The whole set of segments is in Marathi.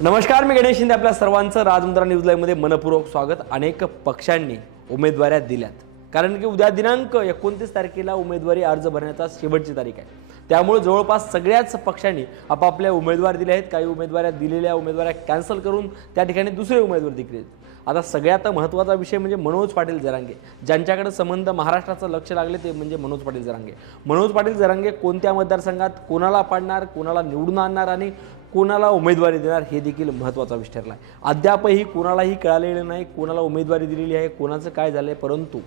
नमस्कार, मी गणेश शिंदे. आपल्या सर्वांचं राजमुद्रा न्यूज लाईव्हमध्ये मनपूर्वक स्वागत. अनेक पक्षांनी उमेदवाऱ्या दिल्यात, कारण की उद्या दिनांक 29 तारखेला उमेदवारी अर्ज भरण्याचा शेवटची तारीख आहे. त्यामुळे जवळपास सगळ्याच पक्षांनी आपापल्या उमेदवार दिले आहेत. काही उमेदवाऱ्या दिलेल्या उमेदवाऱ्या कॅन्सल करून त्या ठिकाणी दुसरे उमेदवार दिले. आता सगळ्यात महत्त्वाचा विषय म्हणजे मनोज पाटील जरांगे, ज्यांच्याकडे संबंध महाराष्ट्राचं लक्ष लागले ते म्हणजे मनोज पाटील जरांगे. मनोज पाटील जरांगे कोणत्या मतदारसंघात कोणाला पाडणार, कोणाला निवडून आणणार आणि कोणाला उमेदवारी देणार हे देखील महत्त्वाचा विषय ठरला आहे. अद्यापही कोणालाही कळालेलं नाही कोणाला उमेदवारी दिलेली आहे, कोणाचं काय झालं आहे. परंतु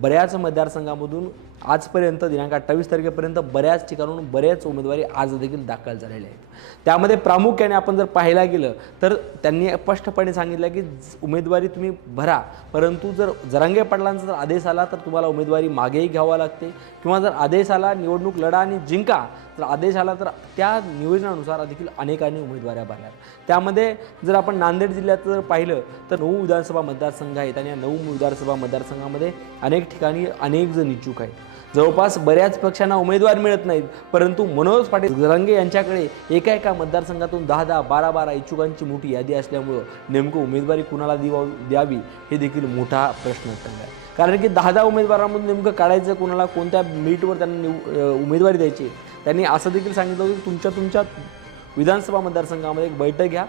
बऱ्याच मतदारसंघांमधून आजपर्यंत दिनांक 28 तारखेपर्यंत बऱ्याच ठिकाणून बऱ्याच उमेदवारी आज देखील दाखल झालेल्या आहेत. त्यामध्ये प्रामुख्याने आपण जर पाहायला गेलं तर त्यांनी स्पष्टपणे सांगितलं की उमेदवारी तुम्ही भरा, परंतु जर जरांगे पाटलांचा जर आदेश आला तर तुम्हाला उमेदवारी मागेही घ्यावा लागते, किंवा जर आदेश आला निवडणूक लढा आणि जिंका, जर आदेश आला तर त्या नियोजनानुसार देखील अनेकांनी उमेदवाऱ्या भरल्या. त्यामध्ये जर आपण नांदेड जिल्ह्यात जर पाहिलं तर 9 विधानसभा मतदारसंघ आहेत आणि या 9 विधानसभा मतदारसंघामध्ये अनेक ठिकाणी अनेक जण इच्छुक आहेत. जवळपास बऱ्याच पक्षांना उमेदवार मिळत नाहीत, परंतु मनोज पाटील जरांगे यांच्याकडे एका मतदारसंघातून 10-10, 12-12 इच्छुकांची मोठी यादी असल्यामुळं नेमकं उमेदवारी कुणाला द्यावी हे देखील मोठा प्रश्न ठरला आहे. कारण की 10-10 उमेदवारांमधून नेमकं काढायचं कुणाला, कोणत्या मेरिटवर त्यांना उमेदवारी द्यायची. त्यांनी असं देखील सांगितलं होतं की तुमच्या विधानसभा मतदारसंघामध्ये एक बैठक घ्या,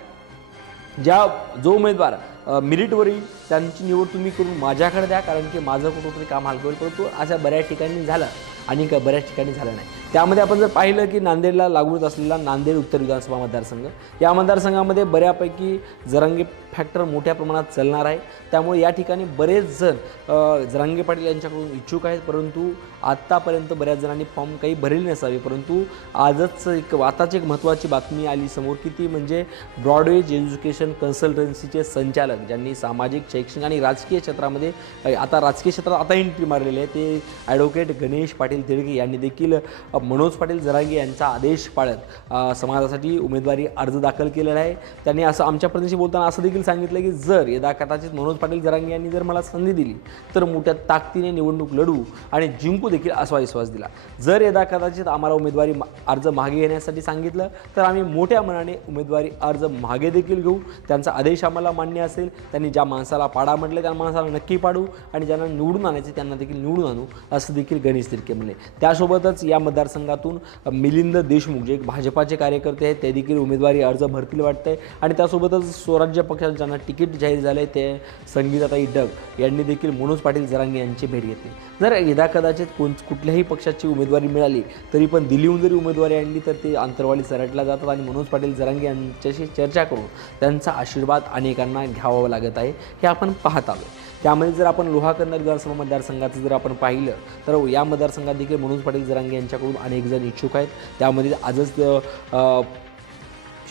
जो उमेदवार मेरिटवर येईल त्यांची निवड तुम्ही करून माझ्याकडे द्या, कारण की माझं कुठंतरी काम हलकं होईल. परंतु अशा बऱ्याच ठिकाणी झालं आणि बऱ्याच ठिकाणी झालं नाही. त्यामध्ये आपण जर पाहिलं की नांदेडला लागूच असलेला नांदेड उत्तर विधानसभा मतदारसंघ, या मतदारसंघामध्ये बऱ्यापैकी जरांगे फॅक्टर मोठ्या प्रमाणात चालणार आहे. त्यामुळे या ठिकाणी बरेच जण जरांगे पाटील यांच्याकडून इच्छुक आहेत, परंतु आत्तापर्यंत बऱ्याच जणांनी फॉर्म काही भरले नसावे. परंतु आताच एक महत्त्वाची बातमी आली समोर की ती म्हणजे ब्रॉडवेज एज्युकेशन कन्सल्टन्सीचे संचालक, ज्यांनी सामाजिक, शैक्षणिक आणि राजकीय क्षेत्रामध्ये राजकीय क्षेत्रात आता एंट्री मारलेली आहे, ते ॲडव्होकेट गणेश पाटील तिडके यांनी देखील मनोज पाटील जरांगे यांचा आदेश पाळत समाजासाठी उमेदवारी अर्ज दाखल केलेला आहे. त्यांनी असं आमच्या प्रतिनिधीशी बोलताना असं देखील सांगितलं की जर यदा कदाचित मनोज पाटील जरांगे यांनी जर मला संधी दिली तर मोठ्या ताकदीने निवडणूक लढू आणि जिंकू देखील असा विश्वास दिला. जर यदा कदाचित आम्हाला उमेदवारी अर्ज मागे घेण्यासाठी सांगितलं तर आम्ही मोठ्या मनाने उमेदवारी अर्ज मागे देखील घेऊ. त्यांचा आदेश आम्हाला मान्य असेल, त्यांनी ज्या माणसाला पाडा म्हटले त्या माणसाला नक्की पाडू आणि ज्यांना निवडून आणायचे त्यांना देखील निवडून आणू, असं देखील गणेश तिडके म्हणले. त्यासोबतच या मतदारसंघातून मिलिंद देशमुख जे एक भाजपाचे कार्यकर्ते आहेत ते देखील उमेदवारी अर्ज भरतील वाटतंय. आणि त्यासोबतच स्वराज्य पक्षात ज्यांना तिकीट जाहीर झाले ते संगीताताई डग यांनी देखील मनोज पाटील जरांगे यांची भेट घेतली. जर यदा कदाचित कुठल्याही पक्षाची उमेदवारी मिळाली तरी पण दिल्लीहून जरी उमेदवारी आणली तर ते अंतरवाली सरटला जातात आणि मनोज पाटील जरांगे यांच्याशी चर्चा करून त्यांचा आशीर्वाद अनेकांना घ्यावा लागत आहे, हे आपण पाहत आलो. त्यामध्ये जर आपण लोहाकंद विधानसभा मतदारसंघाचं जर आपण पाहिलं तर या मतदारसंघात देखील मनोज पाटील जरांगे यांच्याकडून अनेक जण इच्छुक आहेत. त्यामध्ये आजच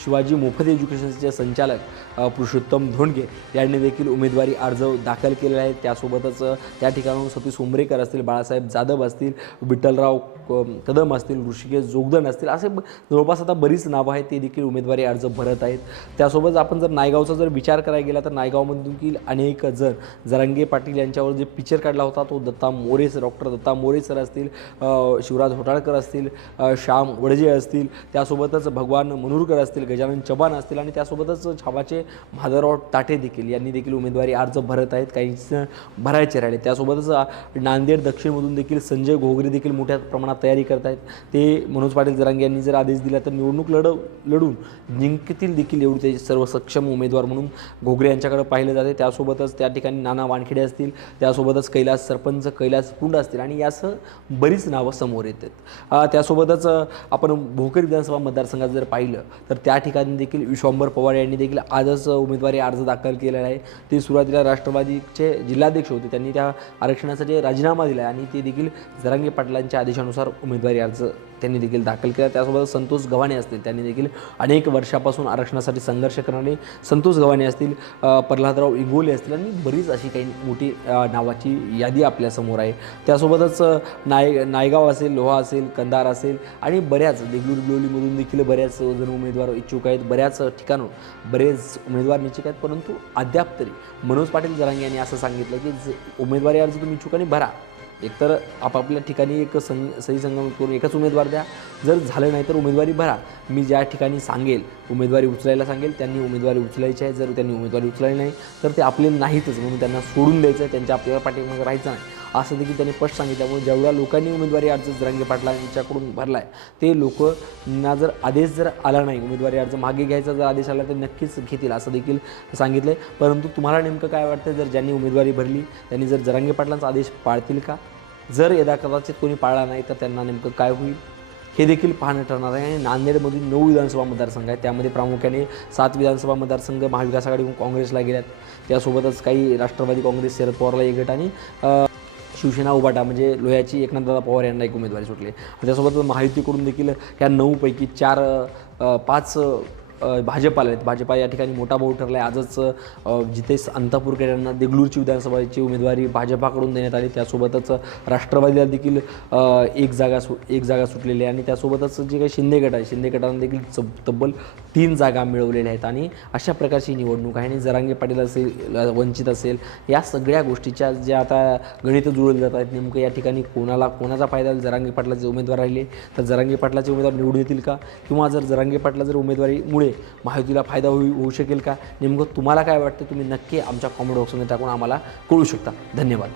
शिवाजी मोफत एज्युकेशनचे संचालक पुरुषोत्तम धोंडगे यांनी देखील उमेदवारी अर्ज दाखल केलेला आहे. त्यासोबतच त्या ठिकाणाहून सतीश उमरेकर असतील, बाळासाहेब जाधव असतील, विठ्ठलराव कदम असतील, ऋषिकेश जोगदंड असतील, असे जवळपास आता बरीच नावं आहेत ते देखील उमेदवारी अर्ज भरत आहेत. त्यासोबत आपण जर नायगावचा जर विचार करायला गेला तर नायगावमधून देखील अनेक जण जरांगे पाटील यांच्यावर जे पिक्चर काढला होता तो डॉक्टर दत्ता मोरे सर असतील, शिवराज होटाळकर असतील, श्याम वडजे असतील, त्यासोबतच भगवान मनूरकर असतील, गजानन चव्हाण असतील आणि त्यासोबतच छावाचे माधवराव ताठे देखील यांनी देखील उमेदवारी अर्ज भरत आहेत, काही भरायचे राहिले. त्यासोबतच नांदेड दक्षिणमधून देखील संजय घोगरे देखील मोठ्या प्रमाणात तयारी करत आहेत. ते मनोज पाटील जरांगे यांनी जर आदेश दिला तर निवडणूक लढून जिंकतील देखील एवढी ते सर्व सक्षम उमेदवार म्हणून घोगरे यांच्याकडे पाहिलं जाते. त्यासोबतच त्या ठिकाणी नाना वानखेडे असतील, त्यासोबतच सरपंच कैलास पुंड असतील आणि यासह बरीच नावं समोर येतात. त्यासोबतच आपण भोकर विधानसभा मतदारसंघात जर पाहिलं तर त्या ठिकाणी देखील विश्वांबर पवार यांनी देखील आजच उमेदवारी अर्ज दाखल केलेला आहे. ते सुरुवातीला राष्ट्रवादीचे जिल्हाध्यक्ष होते, त्यांनी त्या आरक्षणासाठी राजीनामा दिला आहे आणि ते देखील जरांगे पाटलांच्या आदेशानुसार उमेदवारी अर्ज त्यांनी देखील दाखल केला. त्यासोबत संतोष गव्हाणे असतील, त्यांनी देखील अनेक वर्षापासून आरक्षणासाठी संघर्ष करणारे संतोष गव्हाणे असतील, प्रल्हादराव इंगोले असतील आणि बरीच अशी काही मोठी नावाची यादी आपल्यासमोर आहे. त्यासोबतच नायगाव असेल, लोहा असेल, कंधार असेल आणि बऱ्याच देगलूर देखील बऱ्याच जण उमेदवार इच्छुक आहेत. बऱ्याच ठिकाणून बरेच उमेदवार निश्चित आहेत, परंतु अद्याप तरी मनोज पाटील जरांगे यांनी असं सांगितलं की उमेदवारी अर्ज तुम्ही इच्छुकांनी भरा, एकतर आपापल्या ठिकाणी एक सही संगम करून एकच उमेदवार द्या, जर झालं नाही तर उमेदवारी भरा. मी ज्या ठिकाणी सांगेल उमेदवारी उचलायला सांगेल त्यांनी उमेदवारी उचलायची आहे. जर त्यांनी उमेदवारी उचलायला नाही तर ते आपले नाहीतच, म्हणून त्यांना सोडून द्यायचं आहे, त्यांच्या आपल्याला पाठीमागे राहायचं नाही असं देखील त्यांनी स्पष्ट सांगितलं. त्यामुळे जेवढ्या लोकांनी उमेदवारी अर्ज जरांगे पाटला यांच्याकडून भरला आहे ते लोकांना जर आदेश जर आला नाही, उमेदवारी अर्ज मागे घ्यायचा जर आदेश आला तर नक्कीच घेतील असं देखील सांगितलं आहे. परंतु तुम्हाला नेमकं काय वाटतं, जर ज्यांनी उमेदवारी भरली त्यांनी जर जरांगे पाटलांचा आदेश पाळतील का? जर यदा कदाचित कोणी पाळला नाही तर त्यांना नेमकं काय होईल हे देखील पाहणं ठरणार आहे. आणि नांदेडमधील 9 विधानसभा मतदारसंघ आहेत, त्यामध्ये प्रामुख्याने 7 विधानसभा मतदारसंघ महाविकास आघाडीकडून काँग्रेसला गेल्यात. त्यासोबतच काही राष्ट्रवादी काँग्रेस, शरद पवारला एक गट आणि शिवसेना उभाटा म्हणजे लोह्याची एकनाथदादा पवार यांना एक उमेदवारी सुटली. त्यासोबतच महायुतीकडून देखील ह्या 9 पैकी 5 भाजपाला आहेत. भाजपा या ठिकाणी मोठा भाऊ ठरला आहे. आजच जितेश अंतापूरकर यांना देगलूरची विधानसभेची उमेदवारी भाजपाकडून देण्यात आली. त्यासोबतच राष्ट्रवादीला देखील एक जागा सुटलेली आहे. आणि त्यासोबतच जे काही शिंदे गट आहे, शिंदे गटांना देखील तब्बल 3 जागा मिळवलेल्या आहेत. आणि अशा प्रकारची निवडणूक आहे. आणि जरांगे पाटील असेल, वंचित असेल, या सगळ्या गोष्टीच्या ज्या आता गणितं जुळवली जात आहेत, नेमकं या ठिकाणी कोणाचा फायदा होईल? जरांगे पाटलाचे उमेदवार राहिले तर जरांगे पाटलाचे उमेदवार निवडून येतील का? किंवा जर जरांगे पाटला जर उमेदवारीमुळे महायुतीला फायदा होऊ शकेल का? नेमकं तुम्हाला काय वाटतं? तुम्ही नक्की आमच्या कॉमेंट बॉक्समध्ये टाकून आम्हाला कळू शकता. धन्यवाद.